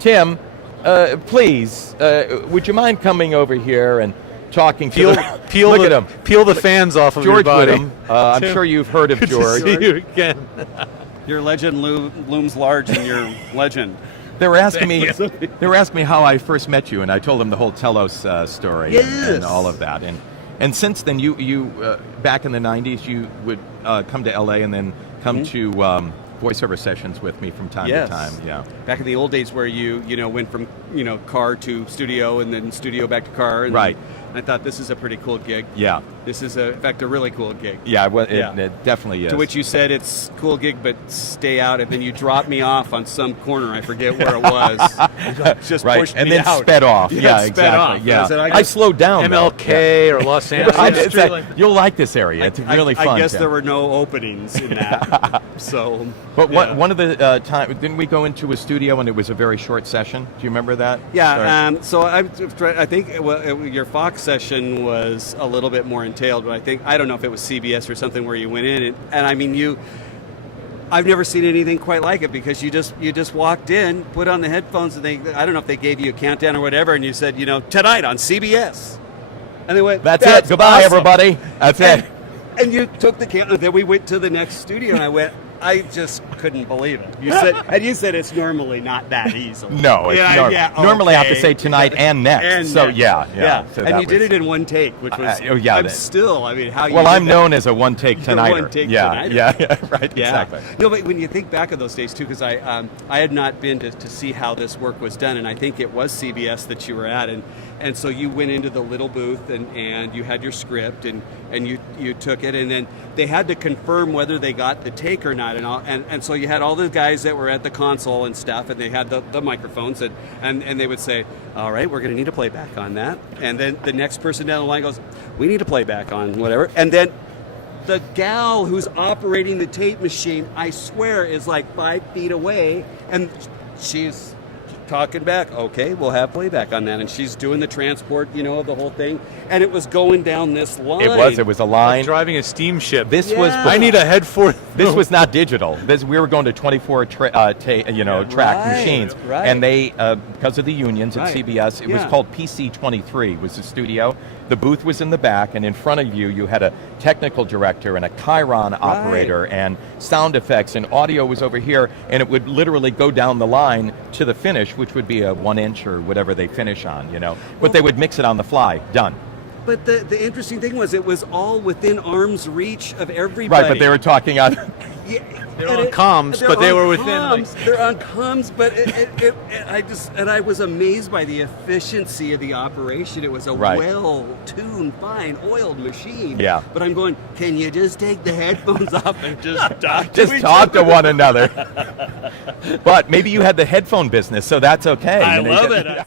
Tim, please, would you mind coming over here and talking to look at him. Peel the fans off of George your body. Woodham. I'm sure you've heard of Good George. to see you again. Your legend looms large in your legend. They were asking me how I first met you, and I told them the whole Telos story and all of that. And since then, you back in the 90s, you would come to LA and then come to voiceover sessions with me from time to time. Yeah. Back in the old days where you went from car to studio and then studio back to car. And right. And I thought this is a pretty cool gig. Yeah. This is in fact a really cool gig. Yeah, it definitely is. To which you said it's cool gig, but stay out, and then you dropped me off on some corner. I forget where it was. Just right. pushed and me then out. sped off. Yeah, Yeah, sped exactly. off. Yeah. I said, I slowed down. MLK or Los Angeles. You'll like this area. It's really fun. I guess Tim. there were no openings in that. So. But one of the time, didn't we go into a studio and it was a very short session? Do you remember that? Yeah. So I think your Fox session was a little bit more entailed, but I don't know if it was CBS or something where you went in and I mean I've never seen anything quite like it, because you just walked in, put on the headphones, and I don't know if they gave you a countdown or whatever, and you said, tonight on CBS, and they went, That's it. Goodbye, awesome. Everybody. That's it. And you took the countdown. Then we went to the next studio, and I just couldn't believe it. You said it's normally not that easy. No, it's normally I have to say tonight and next. And so next. yeah. So and you did it in one take, which was how you. Well, I'm did known as a one-take tonighter. One-take yeah, right, yeah. exactly. No, but when you think back of those days too, because I had not been to see how this work was done, and I think it was CBS that you were at, and so you went into the little booth and you had your script and you took it, and then they had to confirm whether they got the take or not, and so you had all the guys that were at the console and stuff, and they had the microphones, and they would say, all right, we're going to need a playback on that, and then the next person down the line goes, we need a playback on whatever, and then the gal who's operating the tape machine, I swear, is like 5 feet away, and she's talking back, okay, we'll have playback on that, and she's doing the transport, of the whole thing, and it was going down this line. It was a line. Like driving a steamship. I need a head for. This was not digital. We were going to 24 track machines, right. And they, because of the unions at CBS, it was called PC-23 was the studio. The booth was in the back, and in front of you had a technical director and a Chiron operator and sound effects, and audio was over here, and it would literally go down the line to the finish, which would be a 1-inch or whatever they finish on, But they would mix it on the fly. Done. But the interesting thing was it was all within arm's reach of everybody. Right, but they were talking on... They're on comms, but they were within. They're on comms, but I was amazed by the efficiency of the operation. It was a well-tuned, fine, oiled machine. Yeah. But I'm going, can you just take the headphones off and just talk to one another? But maybe you had the headphone business, so that's okay. I love it.